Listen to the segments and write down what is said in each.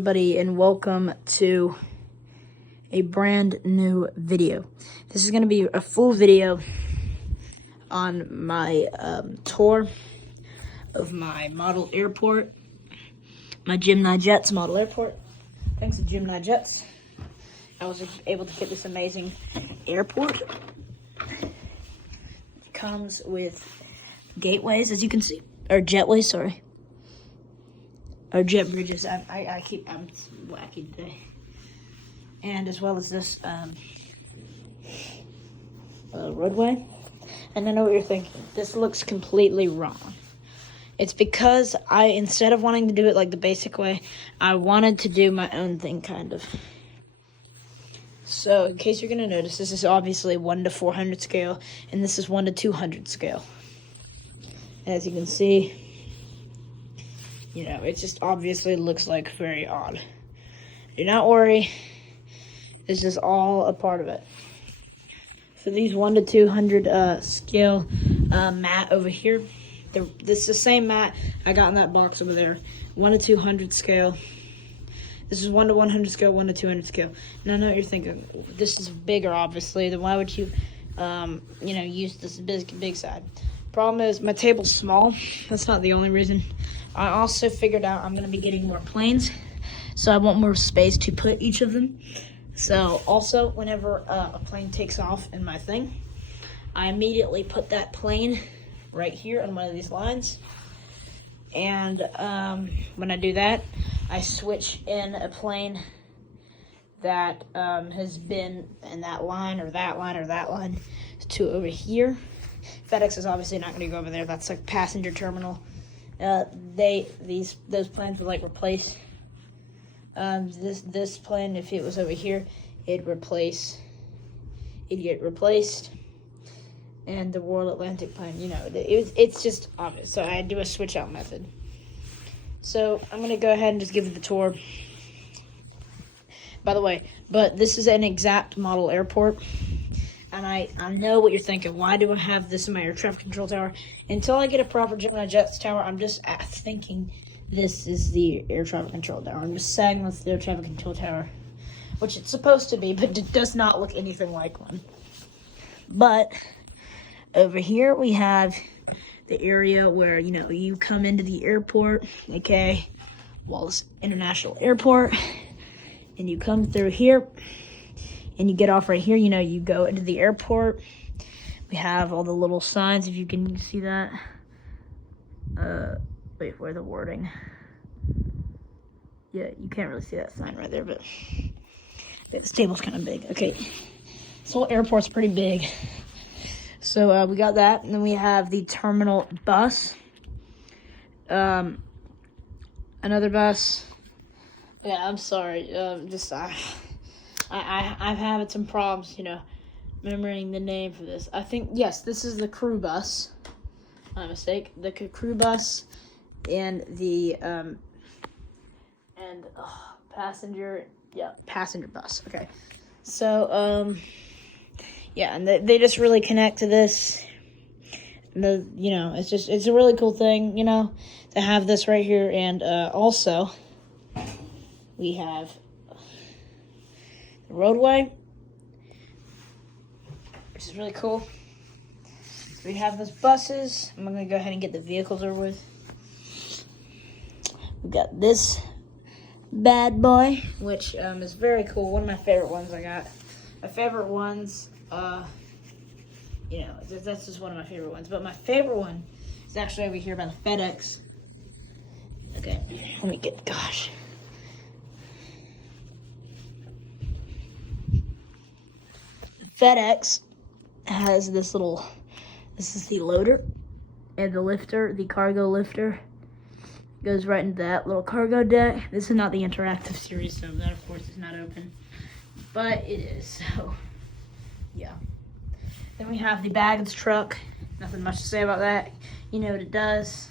everybody, and welcome to a brand new video. This is going to be a full video on my tour of my model airport, my Gemini Jets model airport. Thanks to Gemini Jets, I was able to get this amazing airport. It comes with gateways, as you can see, or jetways, sorry. Or jet bridges. I'm wacky today. And as well as this roadway. And I know what you're thinking. This looks completely wrong. It's because instead of wanting to do it like the basic way, I wanted to do my own thing, kind of. So, in case you're going to notice, this is obviously 1 to 400 scale, and this is 1 to 200 scale. As you can see, you know, it just obviously looks like very odd. Do not worry. This is all a part of it. So these 1 to 200 scale mat over here, this is the same mat I got in that box over there. 1 to 200 scale. This is 1 to 100 scale, 1 to 200 scale. Now I know what you're thinking. This is bigger, obviously. Then why would you, use this big side? Problem is, my table's small. That's not the only reason. I also figured out I'm going to be getting more planes, so I want more space to put each of them. So also, whenever a plane takes off in my thing, I immediately put that plane right here on one of these lines. And when I do that, I switch in a plane that has been in that line or that line or that line to over here. FedEx is obviously not going to go over there. That's a passenger terminal. Those planes would like replace this plane. If it was over here, it'd get replaced, and the World Atlantic plane, it's just obvious. So I do a switch out method. So I'm gonna go ahead and just give it the tour. By the way, but this is an exact model airport. And I know what you're thinking. Why do I have this in my air traffic control tower? Until I get a proper Gemini Jets tower, I'm just thinking this is the air traffic control tower. I'm just saying that's the air traffic control tower, which it's supposed to be, but it does not look anything like one. But over here we have the area where, you come into the airport, aka Wallace International Airport, and you come through here. And you get off right here, you go into the airport. We have all the little signs, if you can see that. Wait, where's the wording? Yeah, you can't really see that sign right there, but this table's kind of big. Okay, this whole airport's pretty big. So we got that, and then we have the terminal bus. Another bus. Yeah, I'm sorry, I've had some problems, remembering the name for this. I think, yes, this is the crew bus. My mistake. The crew bus and the passenger bus. Okay. So, yeah, and they just really connect to this. It's a really cool thing, to have this right here. And also, we have roadway, which is really cool. So we have those buses. I'm gonna go ahead and get the vehicles over with. We got this bad boy, which is very cool. One of my favorite ones I got. My favorite ones, that's just one of my favorite ones. But my favorite one is actually over here by the FedEx. Okay, let me get, gosh. FedEx has this is the loader, and the lifter, the cargo lifter, goes right into that little cargo deck. This is not the interactive series, so that of course is not open, but it is, so yeah. Then we have the baggage truck. Nothing much to say about that. You know what it does.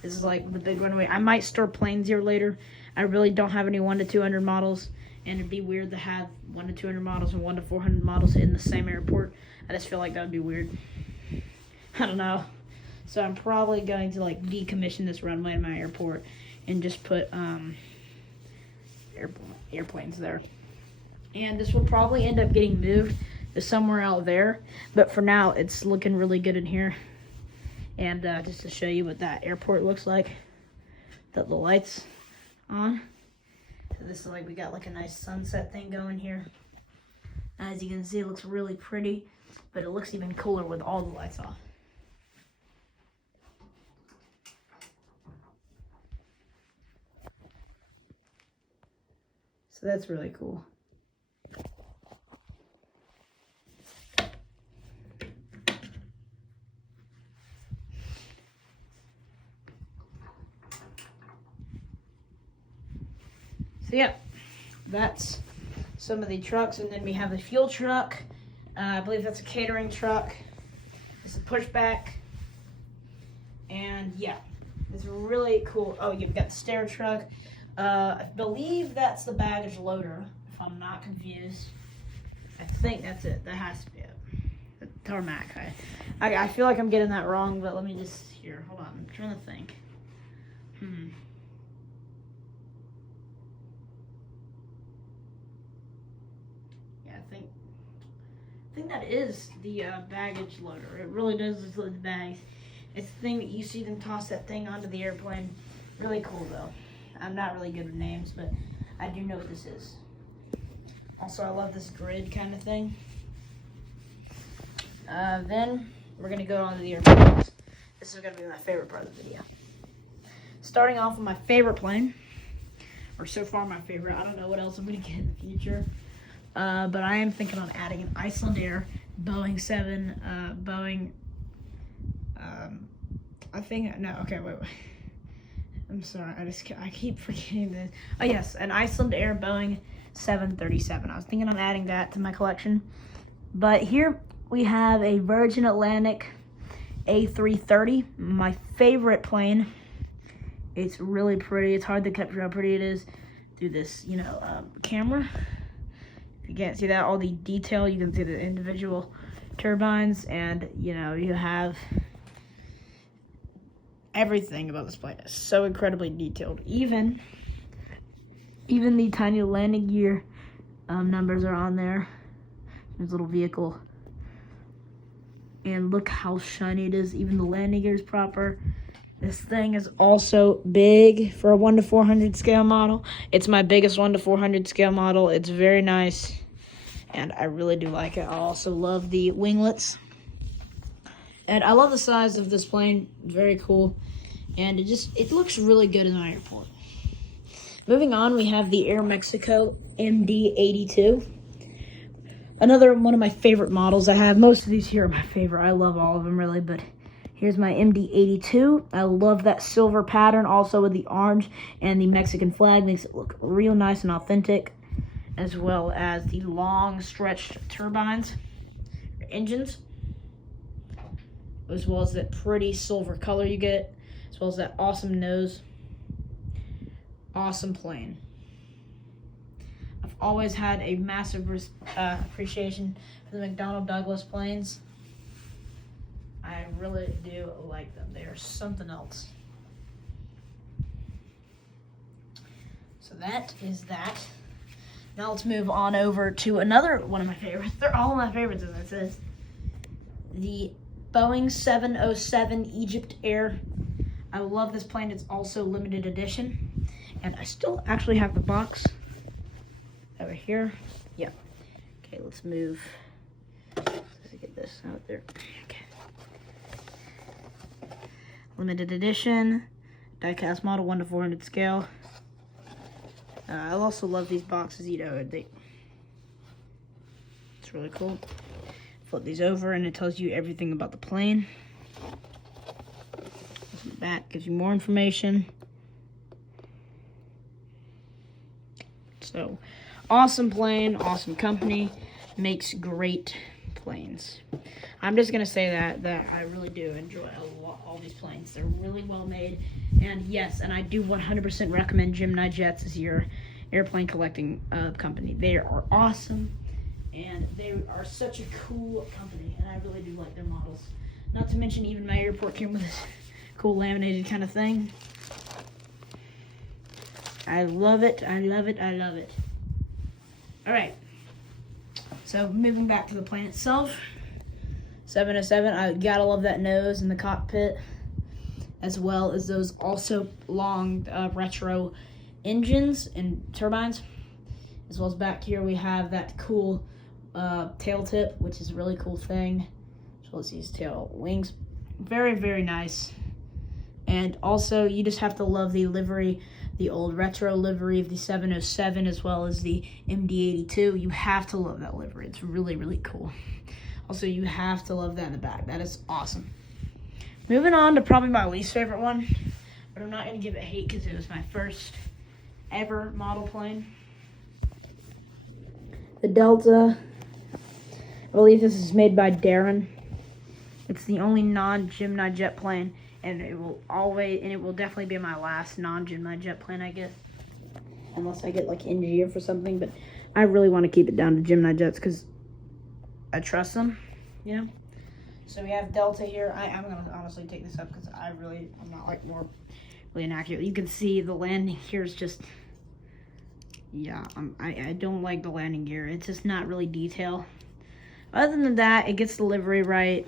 This is like the big runway. I might store planes here later. I really don't have any 1 to 200 models. And it'd be weird to have 1 to 200 models and 1 to 400 models in the same airport. I just feel like that would be weird. I don't know. So I'm probably going to decommission this runway in my airport and just put airplanes there. And this will probably end up getting moved to somewhere out there, but for now it's looking really good in here. And just to show you what that airport looks like, the lights on. So this is like, we got like a nice sunset thing going here. As you can see, it looks really pretty, but it looks even cooler with all the lights off. So that's really cool. So yeah, that's some of the trucks, and then we have the fuel truck. I believe that's a catering truck. It's a pushback, and yeah, it's really cool. Oh, you've got the stair truck. I believe that's the baggage loader, if I'm not confused. I think that's it. That has to be it. The tarmac. I feel like I'm getting that wrong, but let me just here. Hold on. I'm trying to think. I think that is the baggage loader. It really does just load the bags. It's the thing that you see them toss that thing onto the airplane. Really cool though. I'm not really good with names, but I do know what this is. Also, I love this grid kind of thing. Then we're gonna go on to the airplanes. This is gonna be my favorite part of the video. Starting off with my favorite plane, or so far my favorite. I don't know what else I'm gonna get in the future. But I am thinking on adding an Icelandair Boeing 7, I think, no, okay, wait. I'm sorry, I keep forgetting this. Oh yes, an Icelandair Boeing 737. I was thinking on adding that to my collection. But here we have a Virgin Atlantic A330, my favorite plane. It's really pretty. It's hard to capture how pretty it is through this, camera. If you can't see that, all the detail, you can see the individual turbines, and you have everything about this plane is so incredibly detailed. Even the tiny landing gear numbers are on there. This little vehicle, and look how shiny it is. Even the landing gear is proper. This thing is also big for a 1 to 400 scale model. It's my biggest 1 to 400 scale model. It's very nice, and I really do like it. I also love the winglets, and I love the size of this plane. Very cool, and it looks really good in the airport. Moving on, we have the Air Mexico MD-82. Another one of my favorite models I have. Most of these here are my favorite. I love all of them, really, but here's my MD-82. I love that silver pattern, also with the orange and the Mexican flag. Makes it look real nice and authentic, as well as the long stretched turbines, engines, as well as that pretty silver color you get, as well as that awesome nose. Awesome plane. I've always had a massive appreciation for the McDonnell Douglas planes. I really do like them. They are something else. So that is that. Now let's move on over to another one of my favorites. They're all my favorites, as it says. The Boeing 707 Egypt Air. I love this plane. It's also limited edition. And I still actually have the box over here. Yeah. Okay, let's move. Let's get this out there. Okay. Limited edition, die-cast model, 1 to 400 scale. I also love these boxes. It's really cool. Flip these over, and it tells you everything about the plane. The back gives you more information. So, awesome plane, awesome company, makes great planes. I'm just gonna say that I really do enjoy all these planes. They're really well made, and yes, and I do 100% recommend Gemini Jets as your airplane collecting company. They are awesome, and they are such a cool company, and I really do like their models. Not to mention, even my airport came with this cool laminated kind of thing. I I love it. I love it. I love it. All right. So moving back to the plane itself, 707. I gotta love that nose in the cockpit, as well as those also long retro engines and turbines. As well as back here we have that cool tail tip, which is a really cool thing. So let's see his tail wings. Very, very nice. And also you just have to love the livery, the old retro livery of the 707 as well as the MD-82. You have to love that livery. It's really, really cool. Also, you have to love that in the back. That is awesome. Moving on to probably my least favorite one, but I'm not going to give it hate because it was my first ever model plane. The Delta. I believe this is made by Darren. It's the only non-Gemini jet plane, and it will definitely be my last non-Gemini jet plane I get, unless I get like NG for something. But I really want to keep it down to Gemini jets because I trust them, you know. So we have Delta here. I'm gonna honestly take this up because I'm not like more really inaccurate. You can see the landing here is just, yeah. I don't like the landing gear. It's just not really detail. Other than that, it gets the livery right.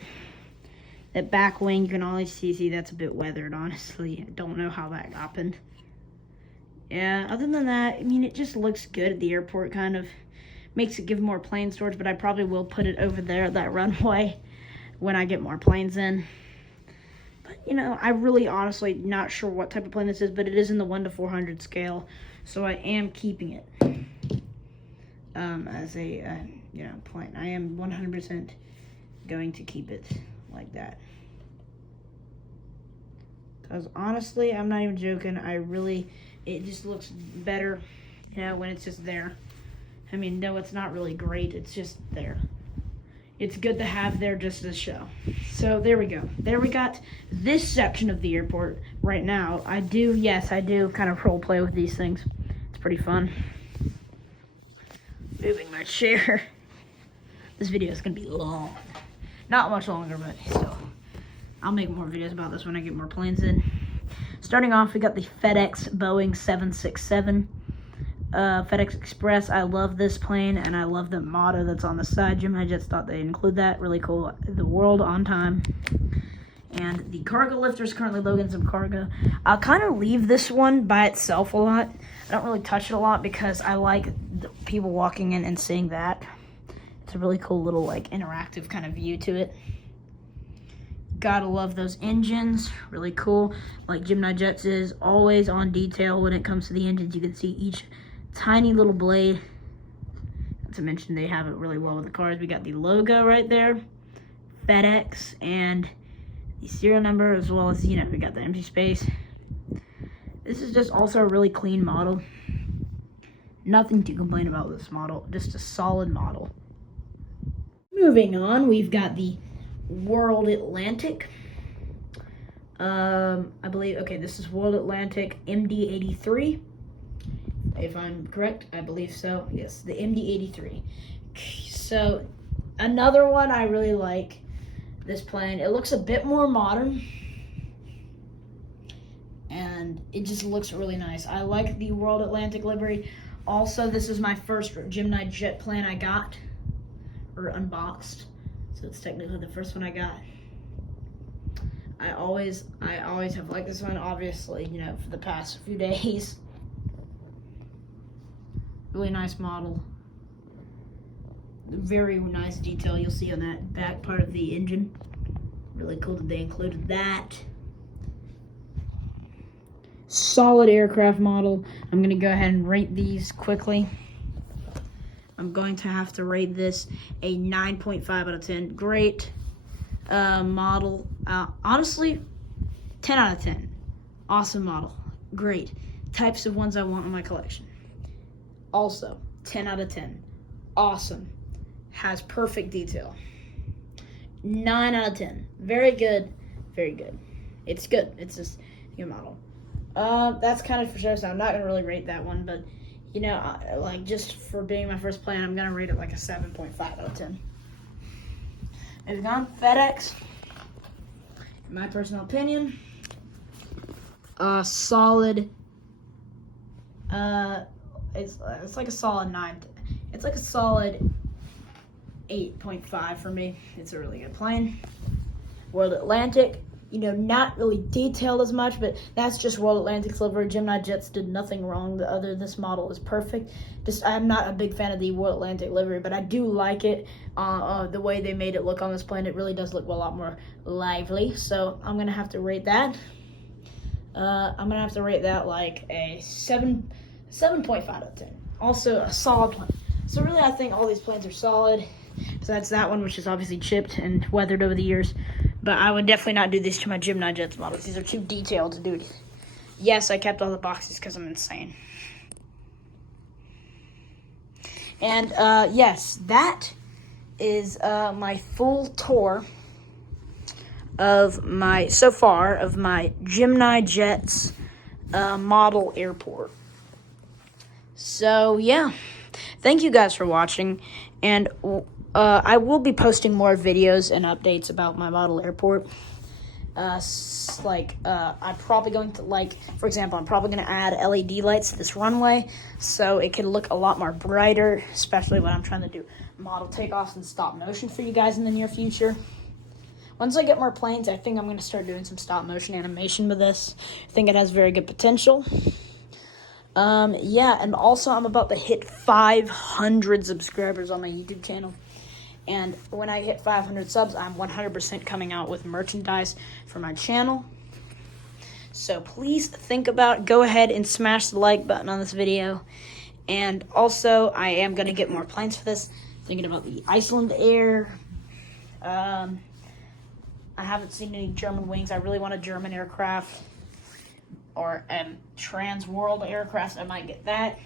That back wing, you can always see that's a bit weathered, honestly. I don't know how that happened. Yeah, other than that, I mean, it just looks good at the airport, kind of. Makes it give more plane storage, but I probably will put it over there at that runway when I get more planes in. But, you know, I really honestly not sure what type of plane this is, but it is in the 1 to 400 scale, so I am keeping it as a, plane. I am 100% going to keep it like that. Because honestly, I'm not even joking. It just looks better, when it's just there. I mean, no, it's not really great. It's just there. It's good to have there just to show. So there we go. There we got this section of the airport right now. I do kind of role play with these things. It's pretty fun. Moving my chair. This video is going to be long. Not much longer, but still. I'll make more videos about this when I get more planes in. Starting off, we got the FedEx Boeing 767. FedEx Express. I love this plane, and I love the motto that's on the side. Gemini Jets thought they'd include that. Really cool. The world on time. And the cargo lifter is currently loading some cargo. I'll kind of leave this one by itself a lot. I don't really touch it a lot because I like the people walking in and seeing that. It's a really cool little like interactive kind of view to it. Gotta love those engines. Really cool. Like Gemini Jets is always on detail when it comes to the engines. You can see each tiny little blade. Not to mention they have it really well with the cars. We got the logo right there, FedEx, and the serial number, as well as, we got the empty space. This is just also a really clean model. Nothing to complain about with this model. Just a solid model. Moving on, we've got the World Atlantic. I believe, okay, this is World Atlantic MD-83. If I'm correct, I believe so. Yes, the MD-83. So, another one I really like, this plane. It looks a bit more modern, and it just looks really nice. I like the World Atlantic livery. Also, this is my first Gemini jet plane I got, or unboxed. So it's technically the first one I got. I always have liked this one, obviously, for the past few days. Really nice model. Very nice detail you'll see on that back part of the engine. Really cool that they included that. Solid aircraft model. I'm going to go ahead and rate these quickly. I'm going to have to rate this a 9.5 out of 10. Great model. Honestly, 10 out of 10. Awesome model. Great. Types of ones I want in my collection. Also, 10 out of 10. Awesome. Has perfect detail. 9 out of 10. Very good. Very good. It's good. It's just a good model. That's kind of for sure, so I'm not going to really rate that one, but like just for being my first plane, I'm going to rate it like a 7.5 out of 10. Moving on, FedEx. In my personal opinion, solid It's like a solid 9. It's like a solid 8.5 for me. It's a really good plane. World Atlantic, not really detailed as much, but that's just World Atlantic's livery. Gemini Jets did nothing wrong. This model is perfect. I'm not a big fan of the World Atlantic livery, but I do like it. The way they made it look on this plane, it really does look a lot more lively. So I'm gonna have to rate that. I'm gonna have to rate that like a 7.5 out of 10. Also a solid plane. So really, I think all these planes are solid. Besides that one, which is obviously chipped and weathered over the years. But I would definitely not do this to my Gemini Jets models. These are too detailed to do it. Yes, I kept all the boxes because I'm insane. And yes, that is my full tour of my Gemini Jets model airport. So yeah, thank you guys for watching, and I will be posting more videos and updates about my model airport. I'm probably going to, for example, I'm probably going to add LED lights to this runway so it can look a lot more brighter, especially when I'm trying to do model takeoffs and stop motion for you guys in the near future. Once I get more planes, I think I'm going to start doing some stop motion animation with this. I think it has very good potential. Yeah, and also I'm about to hit 500 subscribers on my YouTube channel. And when I hit 500 subs, I'm 100% coming out with merchandise for my channel. So please go ahead and smash the like button on this video. And also, I am going to get more planes for this. Thinking about the Iceland Air. I haven't seen any German wings. I really want a German aircraft. Or Trans World aircraft. I might get that.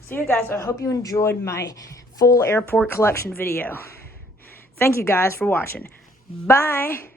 So you guys, I hope you enjoyed my full airport collection video. Thank you guys for watching. Bye.